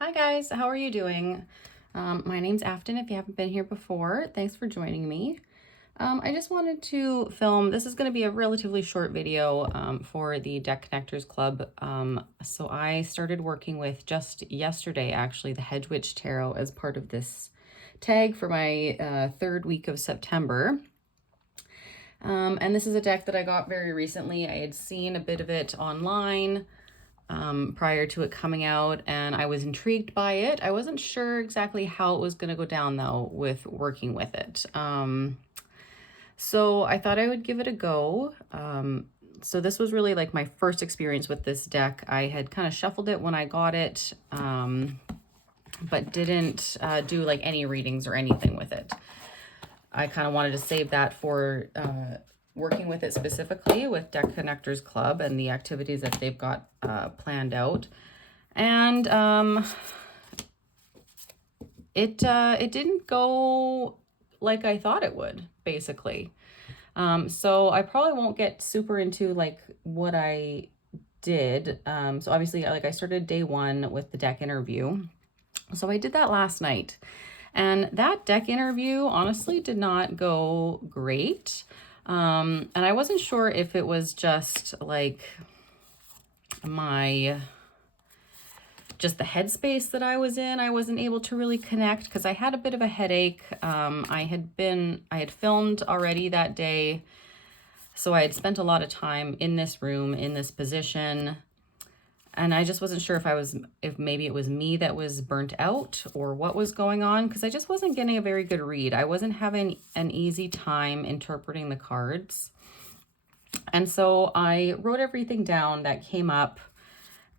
Hi guys, how are you doing? My name's Afton if you haven't been here before. Thanks for joining me. I just wanted to film, this is going to be a relatively short video for the Deck Connectors Club. So I started working with just yesterday actually the Hedgewitch Tarot as part of this tag for my third week of September. And this is a deck that I got very recently. I had seen a bit of it online prior to it coming out, and I was intrigued by it. I wasn't sure exactly how it was going to go down though with working with it. So I thought I would give it a go. So this was really like my first experience with this deck. I had kind of shuffled it when I got it, but didn't do like any readings or anything with it. I kind of wanted to save that for working with it specifically with Deck Connectors Club and the activities that they've got planned out. And it didn't go like I thought it would, basically. So I probably won't get super into like what I did. So obviously, like I started day one with the deck interview. So I did that last night. And that deck interview honestly did not go great. And I wasn't sure if it was just like just the headspace that I was in. I wasn't able to really connect because I had a bit of a headache. I had filmed already that day. So I had spent a lot of time in this room, in this position. And I just wasn't sure if maybe it was me that was burnt out or what was going on, because I just wasn't getting a very good read. I wasn't having an easy time interpreting the cards. And so I wrote everything down that came up,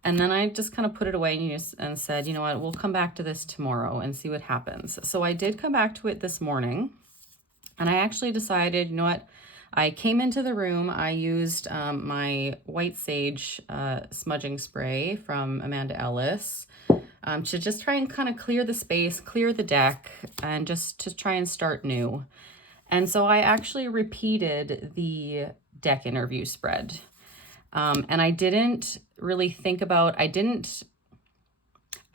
and then I just kind of put it away and said, you know what, we'll come back to this tomorrow and see what happens. So I did come back to it this morning, and I actually decided, you know what, I came into the room, I used my White Sage smudging spray from Amanda Ellis to just try and kind of clear the space, clear the deck, and just to try and start new. And so I actually repeated the deck interview spread. And I didn't really think about, I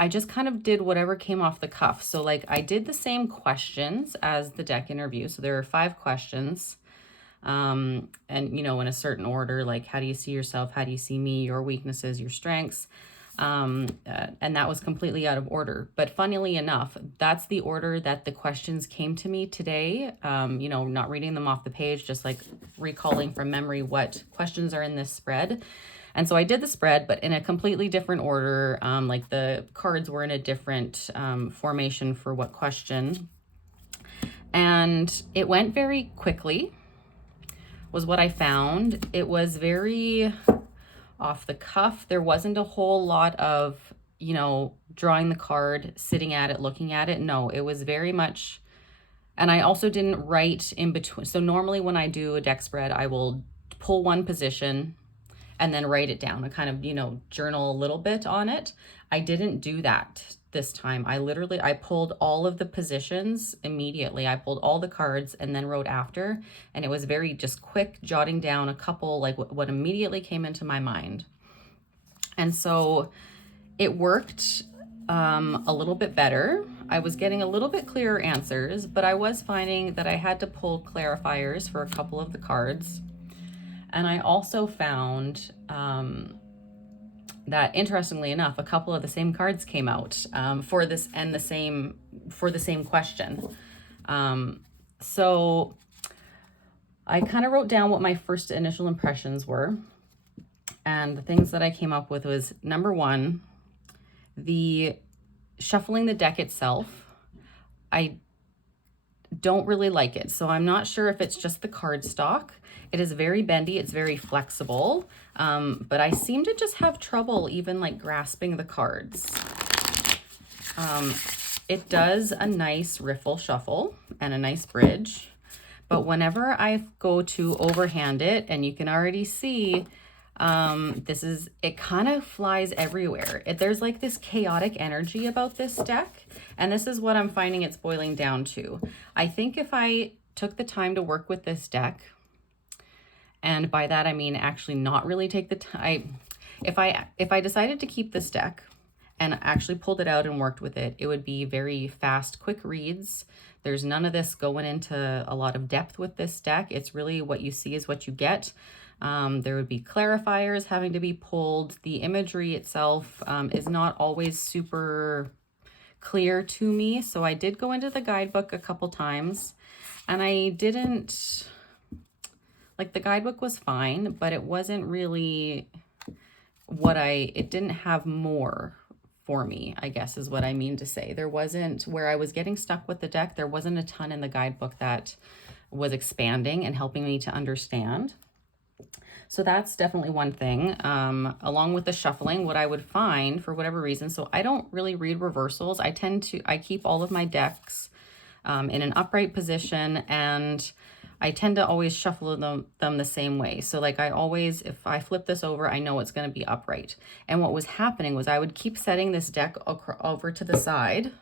just kind of did whatever came off the cuff. So like I did the same questions as the deck interview. So there were 5 questions. And you know, in a certain order, like how do you see yourself? How do you see me? Your weaknesses, your strengths. And that was completely out of order. But funnily enough, that's the order that the questions came to me today. You know, not reading them off the page, just like recalling from memory what questions are in this spread. And so I did the spread, but in a completely different order. Like the cards were in a different formation for what question. And it went very quickly, was what I found. It was very off the cuff. There wasn't a whole lot of, you know, drawing the card, sitting at it, looking at it. No, it was very much, and I also didn't write in between. So normally when I do a deck spread, I will pull one position and then write it down and kind of, you know, journal a little bit on it. I didn't do that this time. I pulled all of the positions immediately. I pulled all the cards and then wrote after, and it was very just quick, jotting down a couple, like what immediately came into my mind. And so it worked a little bit better. I was getting a little bit clearer answers, but I was finding that I had to pull clarifiers for a couple of the cards. And I also found that interestingly enough, a couple of the same cards came out for this and for the same question. So I kind of wrote down what my first initial impressions were. And the things that I came up with was, number 1, the shuffling the deck itself. I don't really like it. So I'm not sure if it's just the card stock. It is very bendy, it's very flexible, but I seem to just have trouble even like grasping the cards. It does a nice riffle shuffle and a nice bridge, but whenever I go to overhand it, and you can already see, it kind of flies everywhere. There's like this chaotic energy about this deck, and this is what I'm finding it's boiling down to. I think if I took the time to work with this deck, and by that I mean actually not really take the time, if I decided to keep this deck and actually pulled it out and worked with it, it would be very fast, quick reads. There's none of this going into a lot of depth with this deck. It's really what you see is what you get. There would be clarifiers having to be pulled. The imagery itself is not always super clear to me. So I did go into the guidebook a couple times, and I didn't, like, the guidebook was fine, but it wasn't really it didn't have more for me, I guess is what I mean to say. There wasn't, where I was getting stuck with the deck, there wasn't a ton in the guidebook that was expanding and helping me to understand. So that's definitely one thing. Along with the shuffling, what I would find for whatever reason, so I don't really read reversals. I keep all of my decks in an upright position, and I tend to always shuffle them the same way. So like I always, if I flip this over, I know it's going to be upright. And what was happening was I would keep setting this deck over to the side,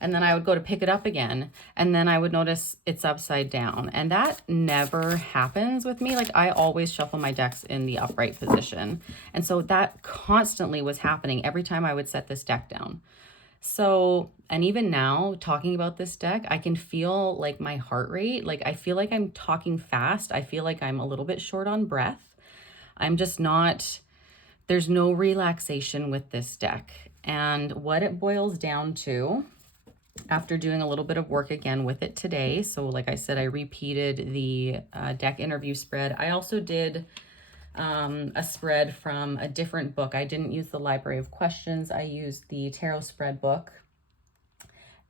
and then I would go to pick it up again, and then I would notice it's upside down. And that never happens with me. Like I always shuffle my decks in the upright position. And so that constantly was happening every time I would set this deck down. So, and even now talking about this deck, I can feel like my heart rate, like I feel like I'm talking fast. I feel like I'm a little bit short on breath. I'm just not, there's no relaxation with this deck. And what it boils down to, after doing a little bit of work again with it today, so like I said, I repeated the deck interview spread. I also did a spread from a different book. I didn't use the Library of Questions. I used the Tarot spread book.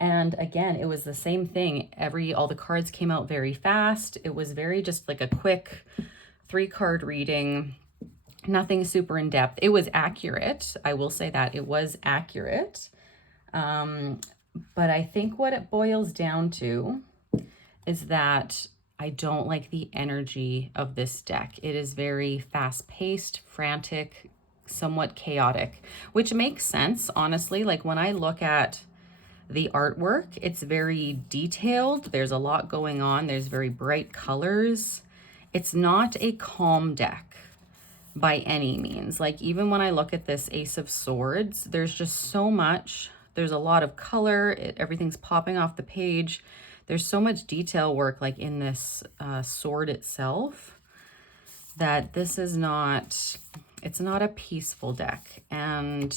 And again, it was the same thing. All the cards came out very fast. It was very just like a quick 3-card reading, nothing super in depth. It was accurate. I will say that it was accurate. But I think what it boils down to is that I don't like the energy of this deck. It is very fast-paced, frantic, somewhat chaotic, which makes sense, honestly. Like when I look at the artwork, it's very detailed. There's a lot going on. There's very bright colors. It's not a calm deck by any means. Like even when I look at this Ace of Swords, there's just so much. There's a lot of color. Everything's popping off the page. There's so much detail work like in this sword itself that this is not, it's not a peaceful deck. And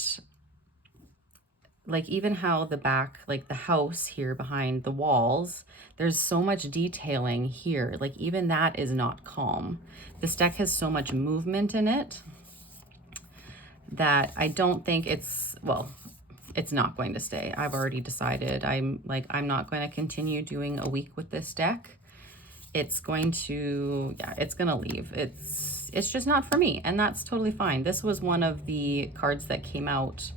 like even how the back, like the house here behind the walls, there's so much detailing here. Like even that is not calm. This deck has so much movement in it that I don't think it's, well, it's not going to stay. I've already decided. I'm not going to continue doing a week with this deck. It's going to, yeah, it's going to leave. It's just not for me, and that's totally fine. This was one of the cards that came out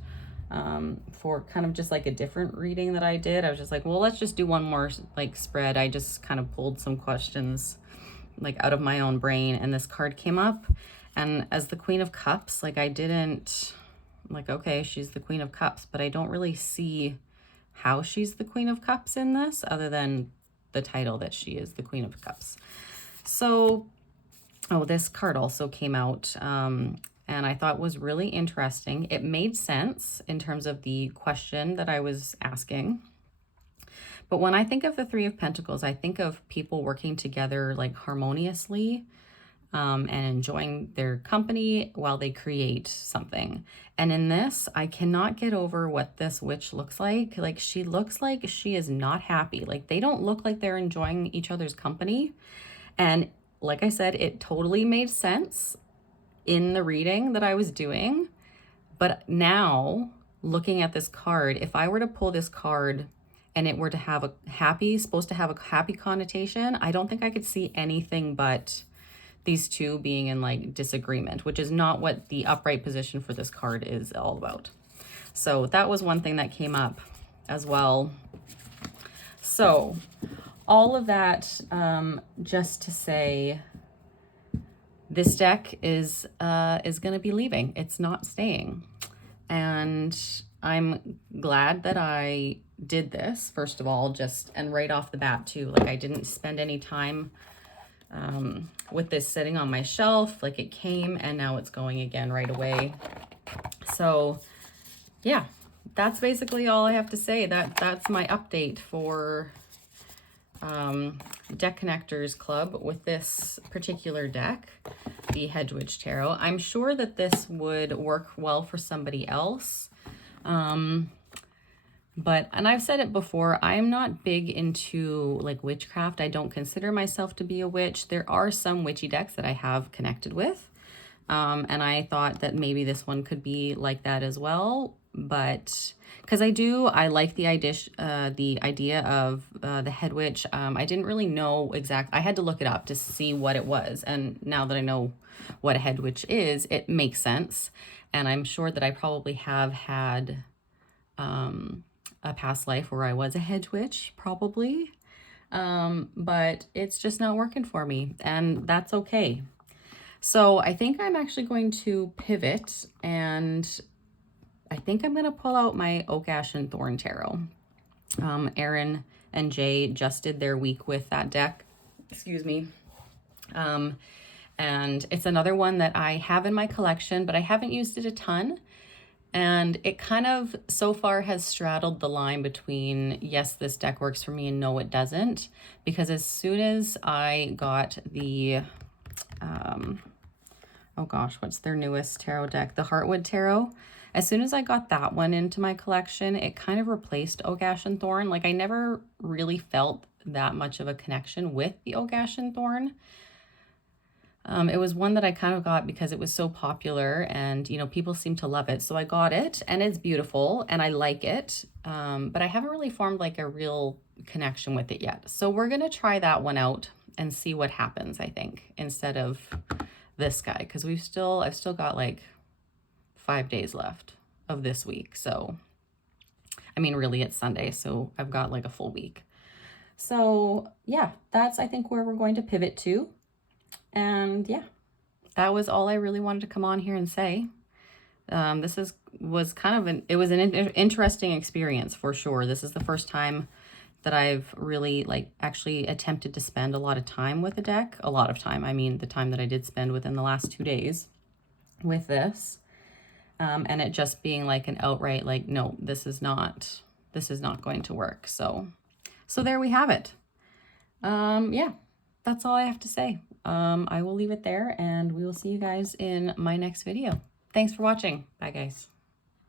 for kind of just like a different reading that I did. I was just like, well, let's just do one more like spread. I just kind of pulled some questions like out of my own brain, and this card came up. And as the Queen of Cups, like I didn't, like, okay, she's the Queen of Cups, but I don't really see how she's the Queen of Cups in this other than the title that she is the Queen of Cups. So, oh, this card also came out and I thought was really interesting. It made sense in terms of the question that I was asking. But when I think of the Three of Pentacles, I think of people working together like harmoniously and enjoying their company while they create something. And in this, I cannot get over what this witch looks like. Like she looks like she is not happy. Like they don't look like they're enjoying each other's company. And like I said, it totally made sense in the reading that I was doing. But now looking at this card, if I were to pull this card and it were to have a happy, supposed to have a happy connotation, I don't think I could see anything but these two being in like disagreement, which is not what the upright position for this card is all about. So that was one thing that came up as well. So all of that, just to say, this deck is going to be leaving. It's not staying. And I'm glad that I did this, first of all, and right off the bat too. Like I didn't spend any time with this sitting on my shelf. Like it came and now it's going again right away. So yeah, that's basically all I have to say. That's my update for Deck Connectors Club with this particular deck, the Hedgewitch Tarot. I'm sure that this would work well for somebody else. But, and I've said it before, I'm not big into like witchcraft. I don't consider myself to be a witch. There are some witchy decks that I have connected with. And I thought that maybe this one could be like that as well. But because I like the idea of the head witch. I didn't really know I had to look it up to see what it was. And now that I know what a head witch is, it makes sense. And I'm sure that I probably have had a past life where I was a hedge witch, probably. But it's just not working for me, and that's okay. So I think I'm actually going to pivot, and I think I'm going to pull out my Oak, Ash, and Thorn Tarot. Erin and Jay just did their week with that deck. Excuse me. And it's another one that I have in my collection, but I haven't used it a ton. And it kind of so far has straddled the line between, yes, this deck works for me, and no, it doesn't. Because as soon as I got the, oh gosh, what's their newest tarot deck? The Heartwood Tarot. As soon as I got that one into my collection, it kind of replaced Oak, Ash, and Thorn. Like, I never really felt that much of a connection with the Oak, Ash, and Thorn. It was one that I kind of got because it was so popular and, you know, people seem to love it. So I got it, and it's beautiful and I like it. But I haven't really formed like a real connection with it yet. So we're going to try that one out and see what happens, I think, instead of this guy. Because I've still got like 5 days left of this week. So, I mean, really it's Sunday. So I've got like a full week. So yeah, that's, I think, where we're going to pivot to. And yeah, that was all I really wanted to come on here and say. Was kind of an interesting experience for sure. This is the first time that I've really actually attempted to spend a lot of time with a deck. A lot of time. I mean, the time that I did spend within the last 2 days with this. And it just being like an outright, like, no, this is not going to work. So there we have it. Yeah, that's all I have to say. I will leave it there, and we will see you guys in my next video. Thanks for watching. Bye, guys.